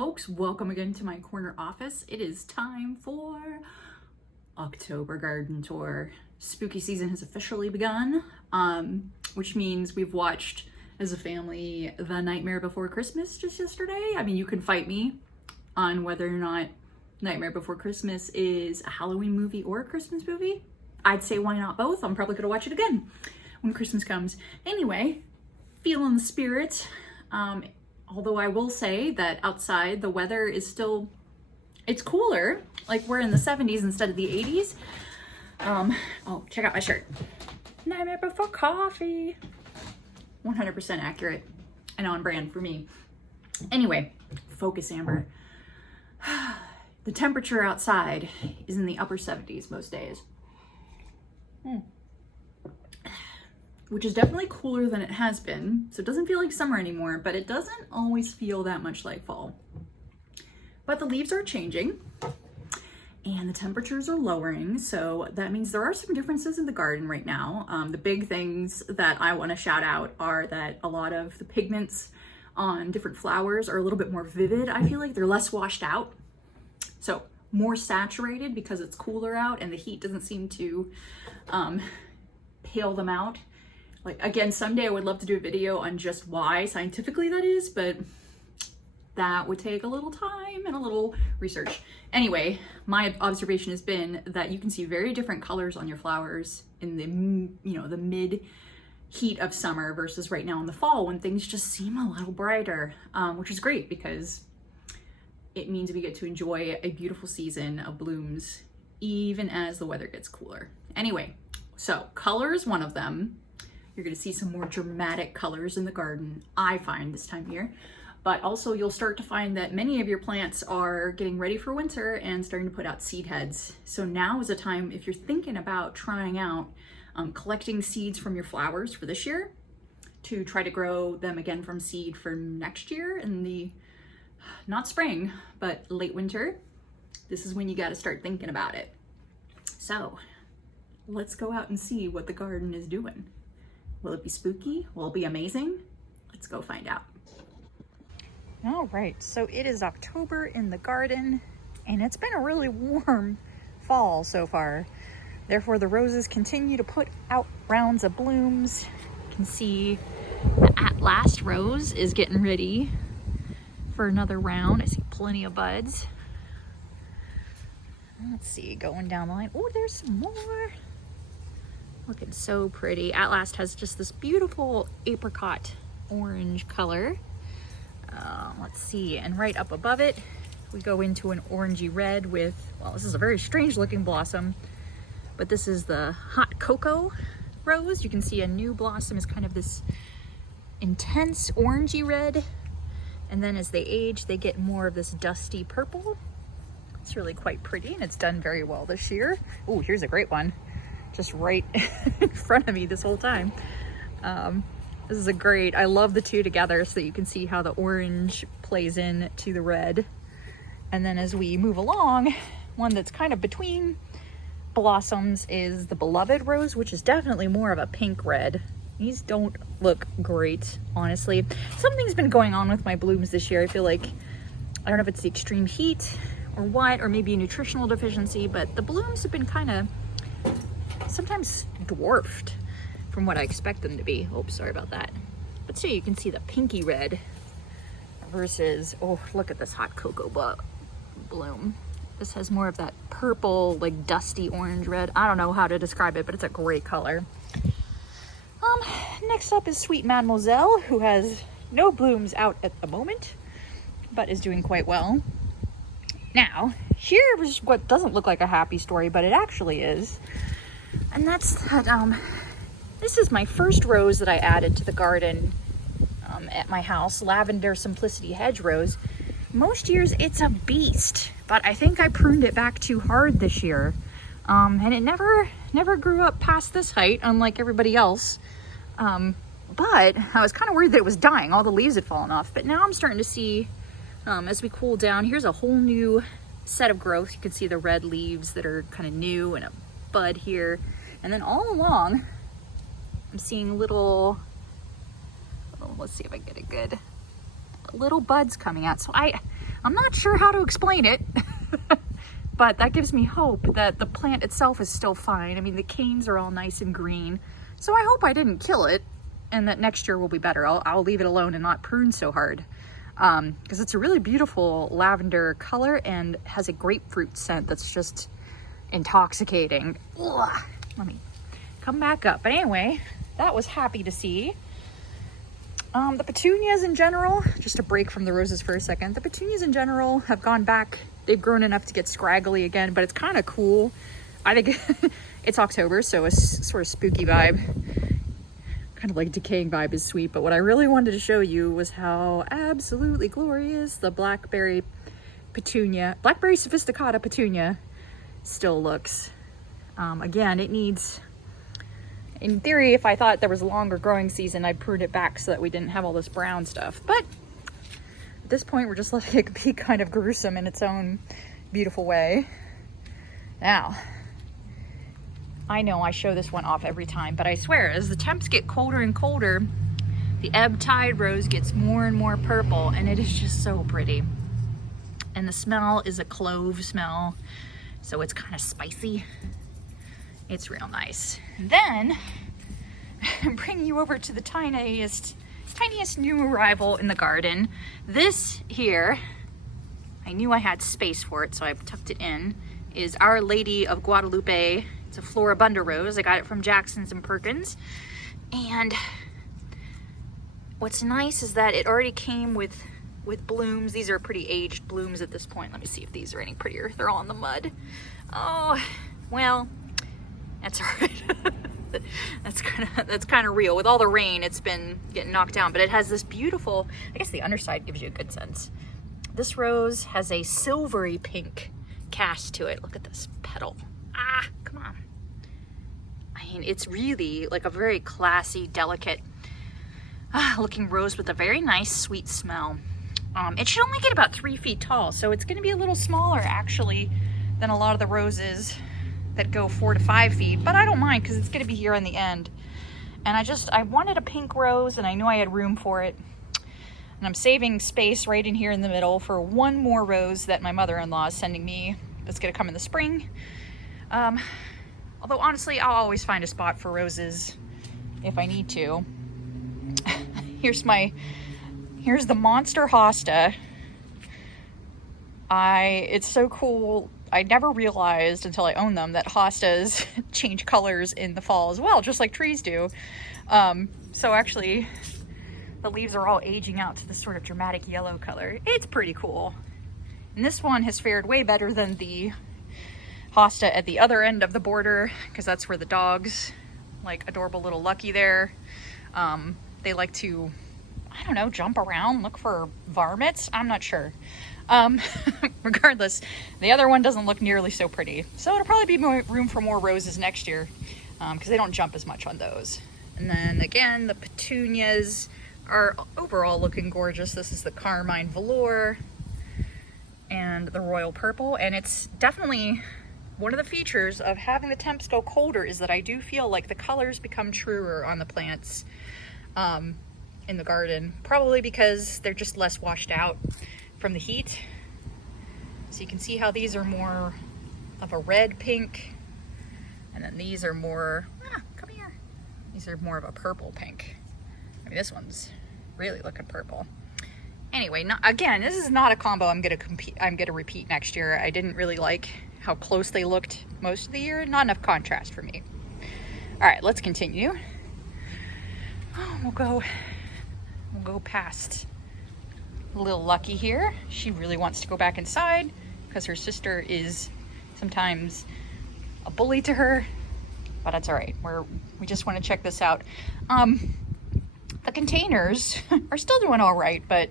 folks, welcome again to my corner office. It is time for October garden tour. Spooky season has officially begun, which means we've watched as a family The Nightmare Before Christmas just yesterday. I mean, you can fight me on whether or not Nightmare Before Christmas is a Halloween movie or a Christmas movie. I'd say why not both? I'm probably gonna watch it again when Christmas comes. Anyway, feeling the spirit. Although I will say that outside the weather is still, it's cooler. Like we're in the 70s instead of the 80s. Oh, check out my shirt. Nightmare Before Coffee. 100% accurate and on brand for me. Anyway, focus, Amber. The temperature outside is in the upper 70s most days. Which is definitely cooler than it has been. So it doesn't feel like summer anymore, but it doesn't always feel that much like fall. But the leaves are changing and the temperatures are lowering. So that means there are some differences in the garden right now. The big things that I want to shout out are that a lot of the pigments on different flowers are a little bit more vivid. I feel like they're less washed out. So more saturated because it's cooler out and the heat doesn't seem to pale them out. Like, again, someday I would love to do a video on just why scientifically that is, but that would take a little time and a little research. Anyway, my observation has been that you can see very different colors on your flowers in the, the mid heat of summer versus right now in the fall when things just seem a little brighter, which is great because it means we get to enjoy a beautiful season of blooms even as the weather gets cooler. Anyway, so color is one of them. You're going to see some more dramatic colors in the garden, I find, this time of year. But also you'll start to find that many of your plants are getting ready for winter and starting to put out seed heads. So now is a time, if you're thinking about trying out collecting seeds from your flowers for this year to try to grow them again from seed for next year in the, not spring, but late winter, this is when you got to start thinking about it. So let's go out and see what the garden is doing. Will it be spooky? Will it be amazing? Let's go find out. All right, so it is October in the garden and it's been a really warm fall so far. Therefore, the roses continue to put out rounds of blooms. You can see the At Last rose is getting ready for another round. I see plenty of buds. Let's see, going down the line. Oh, there's some more. Looking so pretty. At Last has just this beautiful apricot orange color. Let's see, and right up above it, we go into an orangey red with, well, this is a very strange looking blossom, but this is the hot cocoa rose. You can see a new blossom is kind of this intense orangey red. And then as they age, they get more of this dusty purple. It's really quite pretty and it's done very well this year. Oh, here's a great one. Just right in front of me this whole time. This is a great, I love the two together so that you can see how the orange plays in to the red. And then as we move along, one that's kind of between blossoms is the Beloved rose, which is definitely more of a pink red. These don't look great, honestly. Something's been going on with my blooms this year. I feel like, I don't know if it's the extreme heat or what, or maybe a nutritional deficiency, but the blooms have been kind of sometimes dwarfed from what I expect them to be. Oops, sorry about that. But so you can see the pinky red versus, oh, look at this hot cocoa bloom. This has more of that purple, like dusty orange red. I don't know how to describe it, but it's a great color. Next up is Sweet Mademoiselle, who has no blooms out at the moment, but is doing quite well. Now, here is what doesn't look like a happy story, but it actually is. And that's that this is my first rose that I added to the garden at my house, Lavender Simplicity Hedge Rose. Most years it's a beast, but I think I pruned it back too hard this year. And it never grew up past this height, unlike everybody else. But I was kind of worried that it was dying. All the leaves had fallen off. But now I'm starting to see, as we cool down, here's a whole new set of growth. You can see the red leaves that are kind of new and a bud here. And then all along, I'm seeing little, let's see if I get it good, little buds coming out. So I'm not sure how to explain it, but that gives me hope that the plant itself is still fine. I mean, the canes are all nice and green, so I hope I didn't kill it and that next year will be better. I'll leave it alone and not prune so hard, because it's a really beautiful lavender color and has a grapefruit scent that's just intoxicating. Ugh. Let me come back up. But anyway, that was happy to see. The petunias in general, just a break from the roses for a second, the petunias in general have gone back. They've grown enough to get scraggly again, but it's kind of cool. I think it's October, so a sort of spooky vibe, kind of like decaying vibe is sweet. But what I really wanted to show you was how absolutely glorious the blackberry petunia, blackberry sophisticata petunia still looks. Again, it needs, in theory, if I thought there was a longer growing season, I'd prune it back so that we didn't have all this brown stuff. But at this point, we're just letting it be kind of gruesome in its own beautiful way. Now, I know I show this one off every time, but I swear, as the temps get colder and colder, the ebb tide rose gets more and more purple, and it is just so pretty. And the smell is a clove smell, so it's kind of spicy. It's real nice. And then I'm bringing you over to the tiniest new arrival in the garden. This here, I knew I had space for it, so I tucked it in, is Our Lady of Guadalupe. It's a Floribunda rose. I got it from Jackson's and Perkins. And what's nice is that it already came with blooms. These are pretty aged blooms at this point. Let me see if these are any prettier. They're all in the mud. Oh, well, that's all right. that's kind of real. With all the rain, it's been getting knocked down, but it has this beautiful, I guess the underside gives you a good sense. This rose has a silvery pink cast to it. Look at this petal. Ah, come on. I mean, it's really like a very classy, delicate looking rose with a very nice, sweet smell. It should only get about 3 feet tall, so it's going to be a little smaller actually than a lot of the roses that go 4 to 5 feet, but I don't mind because it's going to be here on the end. And I wanted a pink rose, and I knew I had room for it. And I'm saving space right in here in the middle for one more rose that my mother-in-law is sending me that's going to come in the spring. Although honestly, I'll always find a spot for roses if I need to. Here's the monster Hosta. It's so cool. I never realized until I owned them that hostas change colors in the fall as well, just like trees do. So actually, the leaves are all aging out to this sort of dramatic yellow color. It's pretty cool. And this one has fared way better than the Hosta at the other end of the border, because that's where the dogs, like adorable little Lucky there, they like to, I don't know, jump around, look for varmints. I'm not sure. Regardless, the other one doesn't look nearly so pretty. So it'll probably be more room for more roses next year, because they don't jump as much on those. And then again, the petunias are overall looking gorgeous. This is the Carmine Velour and the Royal Purple. And it's definitely one of the features of having the temps go colder is that I do feel like the colors become truer on the plants in the garden, probably because they're just less washed out from the heat. So you can see how these are more of a red pink, and then these are more, come here. These are more of a purple pink. I mean, this one's really looking purple. Anyway, again, this is not a combo I'm gonna repeat next year. I didn't really like how close they looked most of the year. Not enough contrast for me. All right, let's continue. We'll go past little Lucky here. She really wants to go back inside because her sister is sometimes a bully to her, but that's all right. We just want to check this out. The containers are still doing all right, but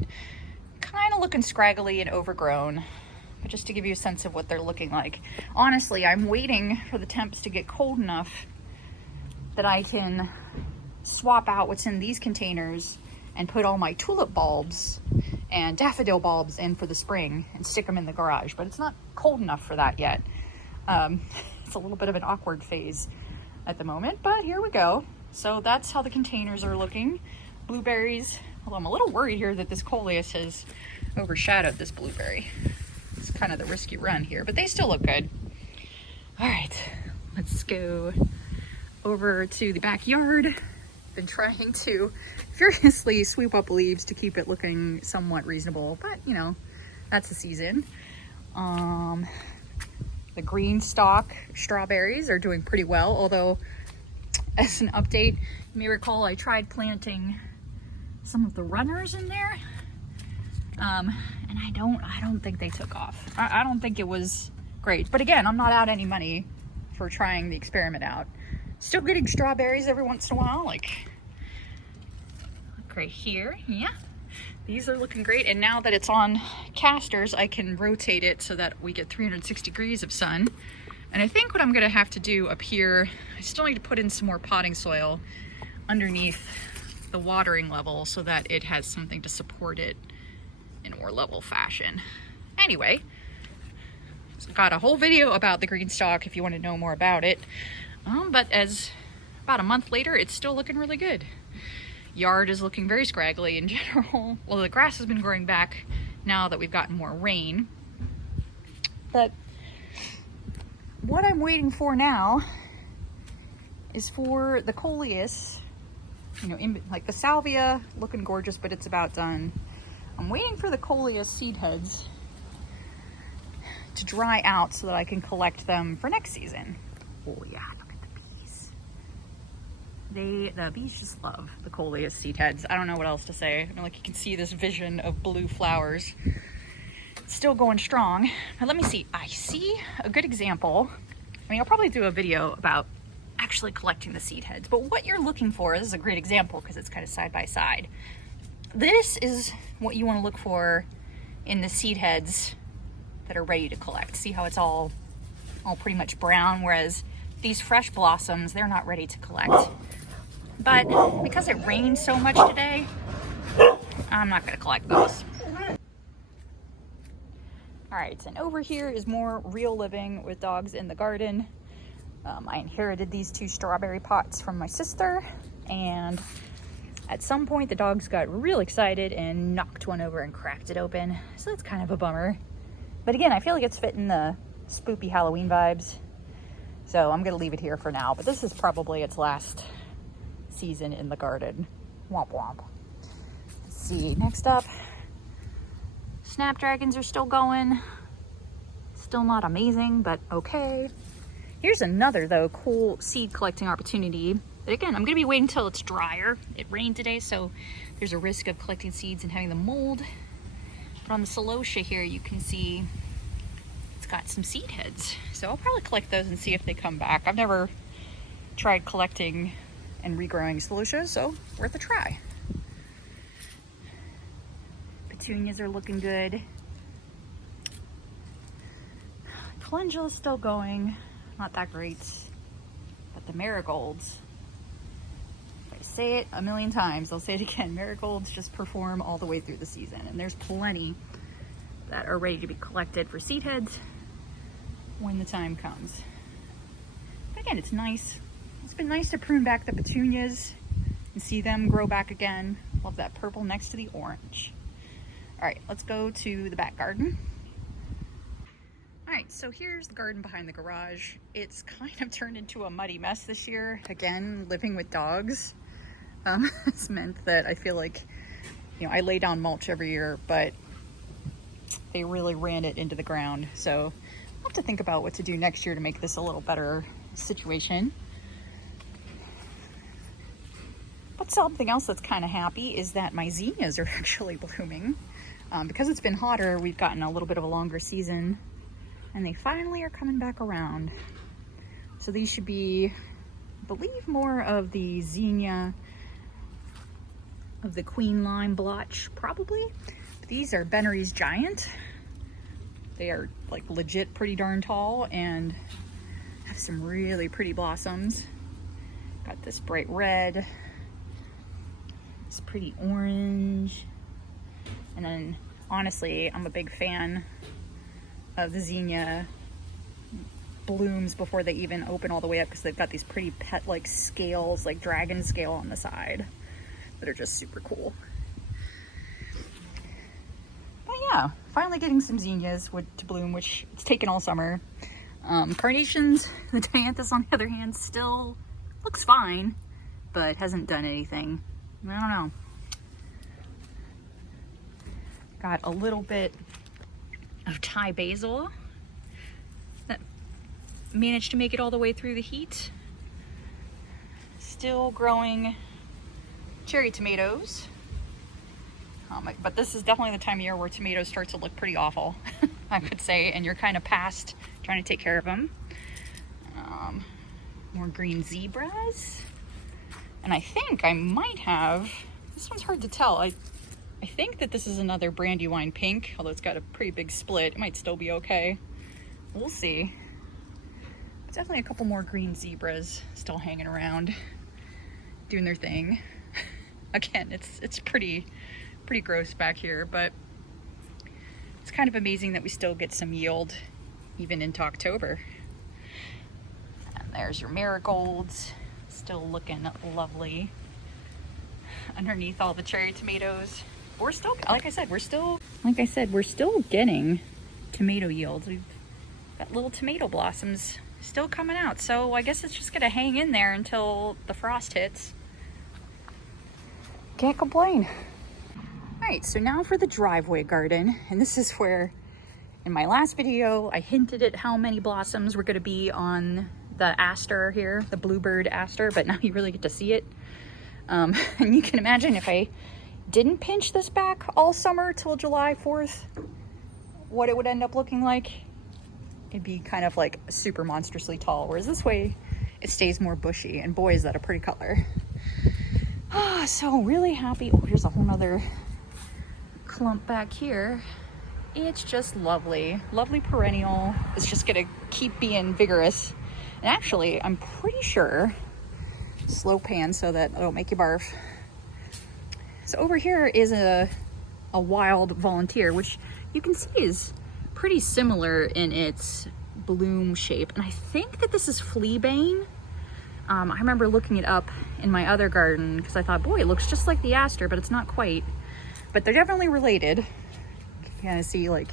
kind of looking scraggly and overgrown. But just to give you a sense of what they're looking like. Honestly, I'm waiting for the temps to get cold enough that I can swap out what's in these containers and put all my tulip bulbs and daffodil bulbs in for the spring and stick them in the garage. But it's not cold enough for that yet. It's a little bit of an awkward phase at the moment, but here we go. So that's how the containers are looking. Blueberries Although I'm a little worried here that this coleus has overshadowed this blueberry. It's kind of the risky run here, but they still look good. All right, let's go over to the backyard. Been trying to furiously sweep up leaves to keep it looking somewhat reasonable, but you know, that's the season. The green stalk strawberries are doing pretty well, although as an update, you may recall I tried planting some of the runners in there, and I don't think they took off. I don't think it was great, but again, I'm not out any money for trying the experiment out. Still getting strawberries every once in a while, like right here. Yeah, these are looking great, and now that it's on casters, I can rotate it so that we get 360 degrees of sun. And I think what I'm gonna have to do up here, I still need to put in some more potting soil underneath the watering level so that it has something to support it in a more level fashion. Anyway, so got a whole video about the green stalk if you want to know more about it. But as about a month later, it's still looking really good. Yard is looking very scraggly in general. Well, the grass has been growing back now that we've gotten more rain. But what I'm waiting for now is for the coleus, you know, like the salvia looking gorgeous, but it's about done. I'm waiting for the coleus seed heads to dry out so that I can collect them for next season. Oh yeah, look at the bees. The bees just love the coleus seed heads. I don't know what else to say. I mean, like you can see this vision of blue flowers. It's still going strong. But let me see. I see a good example. I mean, I'll probably do a video about actually collecting the seed heads, but what you're looking for, this is a great example because it's kind of side by side. This is what you want to look for in the seed heads that are ready to collect. See how it's all pretty much brown, whereas these fresh blossoms, they're not ready to collect. But because it rained so much today, I'm not going to collect those. All right, and over here is more real living with dogs in the garden. I inherited these 2 strawberry pots from my sister, and at some point the dogs got real excited and knocked one over and cracked it open. So that's kind of a bummer. But again, I feel like it's fitting the spoopy Halloween vibes. So I'm gonna leave it here for now, but this is probably its last season in the garden. Womp womp. Let's see, next up, snapdragons are still going. Still not amazing, but okay. Here's another, though, cool seed collecting opportunity. But again, I'm gonna be waiting until it's drier. It rained today, so there's a risk of collecting seeds and having them mold. But on the celosia here, you can see it's got some seed heads. So I'll probably collect those and see if they come back. I've never tried collecting and regrowing celosia, so worth a try. Petunias are looking good. Calendula's still going. Not that great, but the marigolds, if I say it a million times, I'll say it again, marigolds just perform all the way through the season, and there's plenty that are ready to be collected for seed heads when the time comes. But again, it's nice. It's been nice to prune back the petunias and see them grow back again. Love that purple next to the orange. All right, let's go to the back garden. All right, so here's the garden behind the garage. It's kind of turned into a muddy mess this year. Again, living with dogs has meant that I feel like, you know, I lay down mulch every year, but they really ran it into the ground. So I'll have to think about what to do next year to make this a little better situation. But something else that's kind of happy is that my zinnias are actually blooming. Because it's been hotter, we've gotten a little bit of a longer season, and they finally are coming back around. So these should be, I believe, more of the zinnia of the queen lime blotch, probably. But these are Bennery's Giant. They are like legit pretty darn tall and have some really pretty blossoms. Got this bright red, this pretty orange, and then honestly, I'm a big fan of the zinnia blooms before they even open all the way up, because they've got these pretty pet-like scales, like dragon scale on the side, that are just super cool. yeah, finally getting some zinnias to bloom, which it's taken all summer. Carnations, the dianthus on the other hand, still looks fine, but hasn't done anything. I don't know. Got a little bit of Thai basil that managed to make it all the way through the heat. Still growing cherry tomatoes. But this is definitely the time of year where tomatoes start to look pretty awful, I would say, and you're kind of past trying to take care of them. More green zebras. And I think I might have, this one's hard to tell. I think that this is another Brandywine pink, although it's got a pretty big split. It might still be okay. We'll see. Definitely a couple more green zebras still hanging around, doing their thing. Again, it's pretty gross back here, but it's kind of amazing that we still get some yield even into October. And there's your marigolds, still looking lovely underneath all the cherry tomatoes. We're still, like I said, we're still getting tomato yields. We've got little tomato blossoms still coming out, so I guess it's just gonna hang in there until the frost hits. Can't complain. Alright, so now for the driveway garden, and this is where in my last video I hinted at how many blossoms were going to be on the aster here, the bluebird aster, but now you really get to see it. And you can imagine if I didn't pinch this back all summer till July 4th, what it would end up looking like. It'd be kind of like super monstrously tall, whereas this way it stays more bushy, and boy is that a pretty color. So really happy. Oh, here's a whole nother clump back here. It's just lovely perennial. It's just gonna keep being vigorous, and actually I'm pretty sure, slow pan so that I don't make you barf. So over here is a wild volunteer, which you can see is pretty similar in its bloom shape, and I think that this is fleabane. I remember looking it up in my other garden because I thought, boy, it looks just like the aster, but it's not quite. But they're definitely related. You can kind of see, like,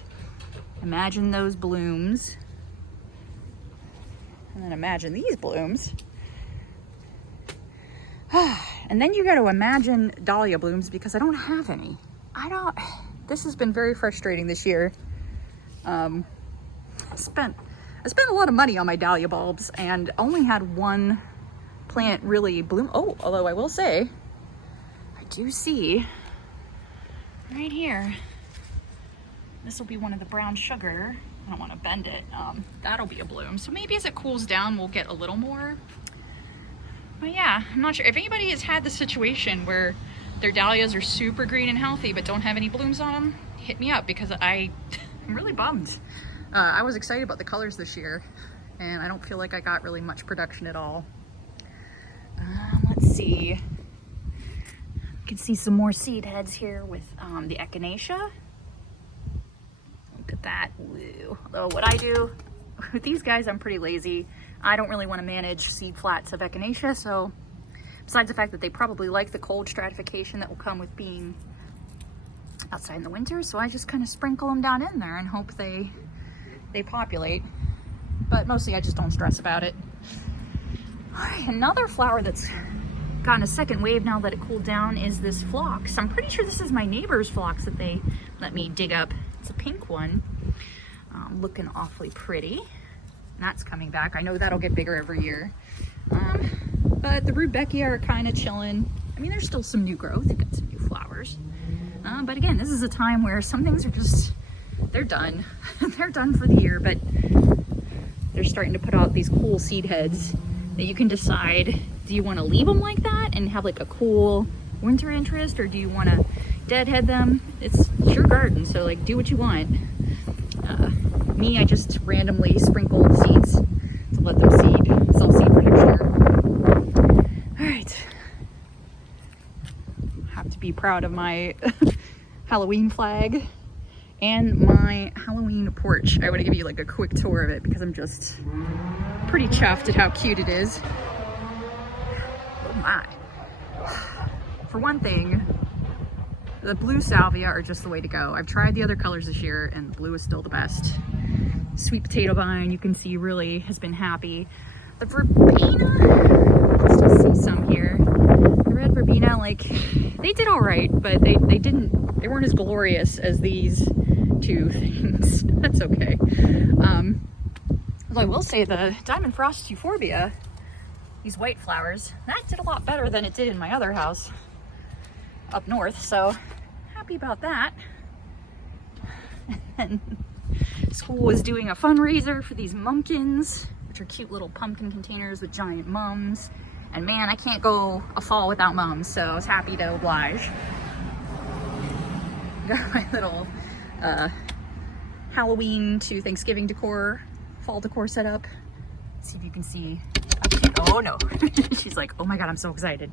imagine those blooms. And then imagine these blooms. And then you got to imagine dahlia blooms, because I don't have any. This has been very frustrating this year. I spent a lot of money on my dahlia bulbs and only had one plant really bloom. Oh, although I will say, I do see right here, this will be one of the brown sugar. I don't want to bend it. That'll be a bloom. So maybe as it cools down, we'll get a little more. But yeah, I'm not sure. If anybody has had the situation where their dahlias are super green and healthy but don't have any blooms on them, hit me up, because I'm really bummed. I was excited about the colors this year, and I don't feel like I got really much production at all. Let's see. You can see some more seed heads here with the echinacea. Look at that. Woo. Although what I do with these guys, I'm pretty lazy. I don't really want to manage seed flats of echinacea, so besides the fact that they probably like the cold stratification that will come with being outside in the winter, so I just kind of sprinkle them down in there and hope they populate. But mostly I just don't stress about it. All right, another flower that's gotten a second wave now that it cooled down is this phlox. I'm pretty sure this is my neighbor's phlox that they let me dig up. It's a pink one, looking awfully pretty. That's coming back. I know that'll get bigger every year. But the rudbeckia are kind of chilling. I mean, there's still some new growth. They've got some new flowers. But again, this is a time where some things are just, they're done. They're done for the year, but they're starting to put out these cool seed heads that you can decide, do you want to leave them like that and have like a cool winter interest, or do you want to deadhead them? It's your garden, so like do what you want. Me, I just randomly sprinkle seeds to let them seed, self-seed for next year. All right. Have to be proud of my Halloween flag and my Halloween porch. I want to give you like a quick tour of it because I'm just pretty chuffed at how cute it is. Oh my. For one thing, The blue salvia are just the way to go. I've tried the other colors this year and blue is still the best. Sweet potato vine, you can see, really has been happy. The verbena, let's still see some here. The red verbena, like, they did all right, but they weren't as glorious as these two things. That's okay. Although I will say the Diamond Frost Euphorbia, these white flowers, that did a lot better than it did in my other house up north, so happy about that. And school was doing a fundraiser for these mumpkins, which are cute little pumpkin containers with giant mums. And man, I can't go a fall without mums, so I was happy to oblige. Got my little Halloween to Thanksgiving decor, fall decor set up. Let's see if you can see. Oh no. She's like, oh my God, I'm so excited.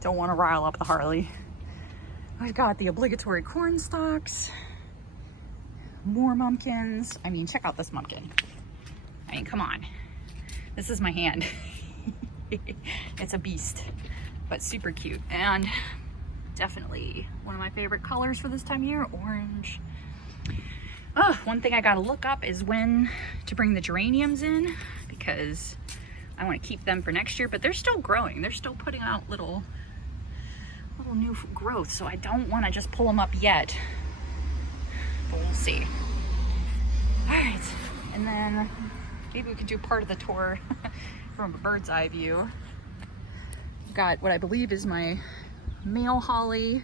Don't want to rile up the Harley. I've got the obligatory corn stalks, more mumpkins. I mean, check out this mumpkin. I mean, come on. This is my hand. It's a beast, but super cute. And definitely one of my favorite colors for this time of year, orange. Oh, one thing I gotta look up is when to bring the geraniums in, because I want to keep them for next year, but they're still growing. They're still putting out little new growth, so I don't want to just pull them up yet, but we'll see. All right, and then maybe we could do part of the tour from a bird's eye view. Got what I believe is my male holly,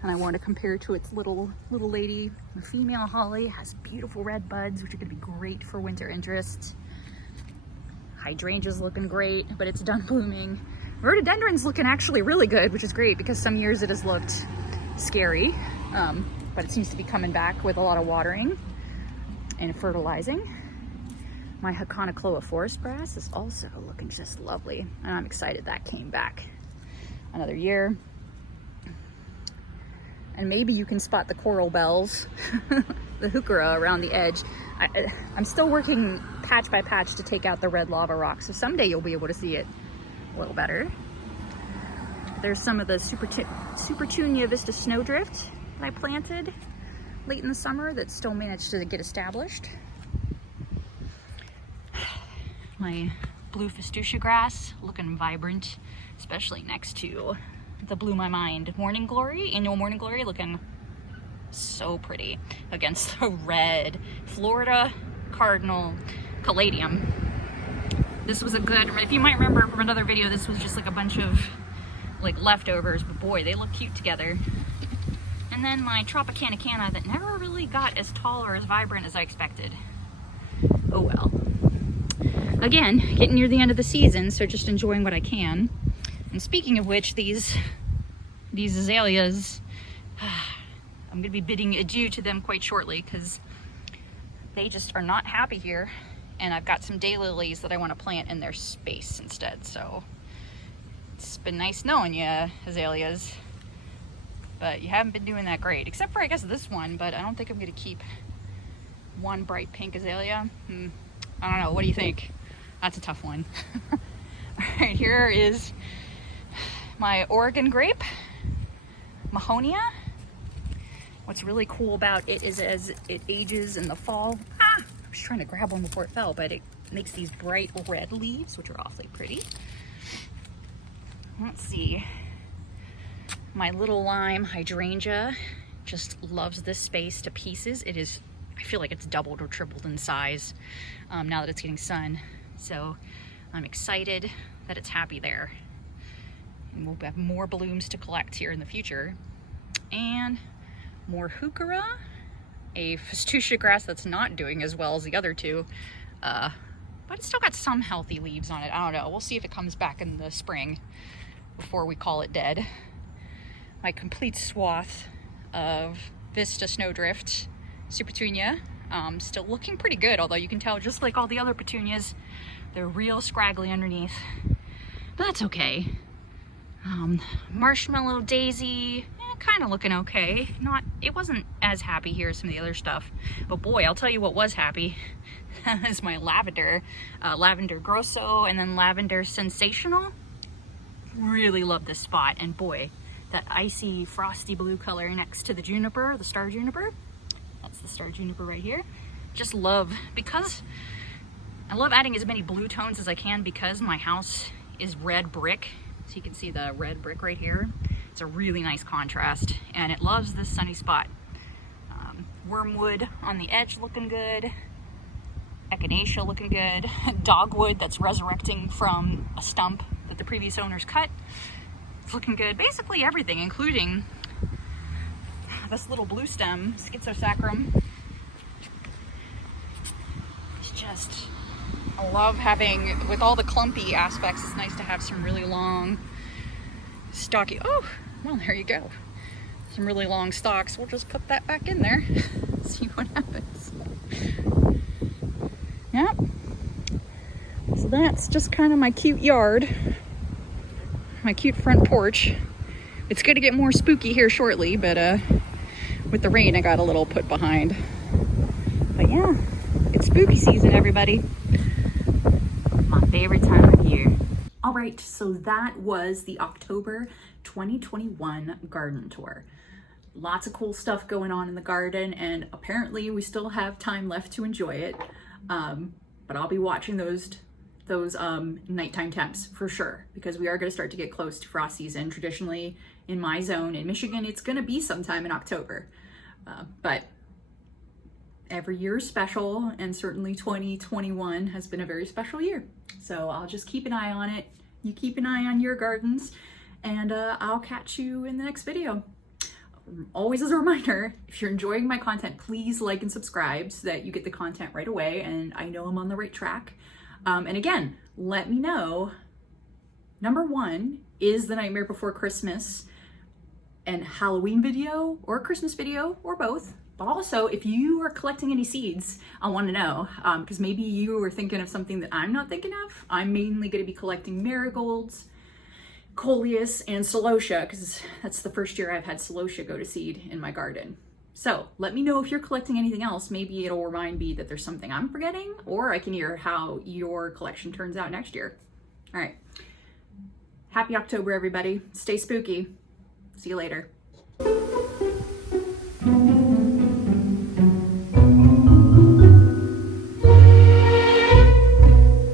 and I want to compare to its little lady. The female holly has beautiful red buds, which are going to be great for winter interest. Hydrangea's looking great, but it's done blooming. Rhododendron's looking actually really good, which is great because some years it has looked scary, but it seems to be coming back with a lot of watering and fertilizing. My Haconocloa forest brass is also looking just lovely, and I'm excited that came back another year. And maybe you can spot the coral bells, the heuchera around the edge. I'm still working patch by patch to take out the red lava rock, so someday you'll be able to see it a little better. There's some of the Supertunia Vista Snowdrift that I planted late in the summer that still managed to get established. My blue Festucia grass looking vibrant, especially next to the Blew My Mind Morning Glory, annual Morning Glory, looking so pretty against the red Florida Cardinal Caladium. This was a good, if you might remember from another video, this was just like a bunch of like leftovers, but boy, they look cute together. And then my Tropicana Cana that never really got as tall or as vibrant as I expected. Oh well. Again, getting near the end of the season, so just enjoying what I can. And speaking of which, these azaleas, I'm gonna be bidding adieu to them quite shortly because they just are not happy here. And I've got some daylilies that I want to plant in their space instead. So it's been nice knowing you, azaleas, but you haven't been doing that great, except for I guess this one, but I don't think I'm gonna keep one bright pink azalea. I don't know, what do you think? That's a tough one. All right, here is my Oregon grape, Mahonia. What's really cool about it is as it ages in the fall, I was trying to grab one before it fell, but it makes these bright red leaves, which are awfully pretty. Let's see. My little lime hydrangea just loves this space to pieces. It is, I feel like it's doubled or tripled in size now that it's getting sun. So I'm excited that it's happy there. And we'll have more blooms to collect here in the future. And more heuchera, a Festucia grass that's not doing as well as the other two, but it's still got some healthy leaves on it. I don't know, we'll see if it comes back in the spring before we call it dead. My complete swath of Vista Snowdrift Supertunia, still looking pretty good, although you can tell just like all the other petunias, they're real scraggly underneath, but that's okay. Marshmallow Daisy, kind of looking okay. It wasn't as happy here as some of the other stuff, but boy, I'll tell you what was happy. Is my lavender, Lavender Grosso, and then Lavender Sensational. Really love this spot, and boy, that icy frosty blue color next to the juniper, the star juniper. That's the star juniper right here. Just love, because I love adding as many blue tones as I can, because my house is red brick. So you can see the red brick right here. It's a really nice contrast, and it loves this sunny spot. Wormwood on the edge looking good. Echinacea looking good. Dogwood that's resurrecting from a stump that the previous owners cut. It's looking good. Basically everything, including this little blue stem, Schizosacrum. It's just, I love having, with all the clumpy aspects, it's nice to have some really long, stocky, oh, well, there you go. Some really long stalks. We'll just put that back in there. See what happens. Yep. So that's just kind of my cute yard. My cute front porch. It's going to get more spooky here shortly, but with the rain I got a little put behind. But yeah, it's spooky season, everybody. My favorite time of year. All right, so that was the October 2021 garden tour. Lots of cool stuff going on in the garden, and apparently we still have time left to enjoy it. But I'll be watching those nighttime temps for sure, because we are going to start to get close to frost season. Traditionally in my zone in Michigan, it's going to be sometime in October. But every year is special, and certainly 2021 has been a very special year. So I'll just keep an eye on it. You keep an eye on your gardens, and I'll catch you in the next video. Always as a reminder, if you're enjoying my content, please like and subscribe so that you get the content right away and I know I'm on the right track. And again, let me know, number one, is the Nightmare Before Christmas and Halloween video or a Christmas video or both? But also, if you are collecting any seeds, I want to know, because maybe you are thinking of something that I'm not thinking of. I'm mainly going to be collecting marigolds, coleus, and celosia, because that's the first year I've had celosia go to seed in my garden. So let me know if you're collecting anything else. Maybe it'll remind me that there's something I'm forgetting, or I can hear how your collection turns out next year. All right. Happy October, everybody. Stay spooky. See you later.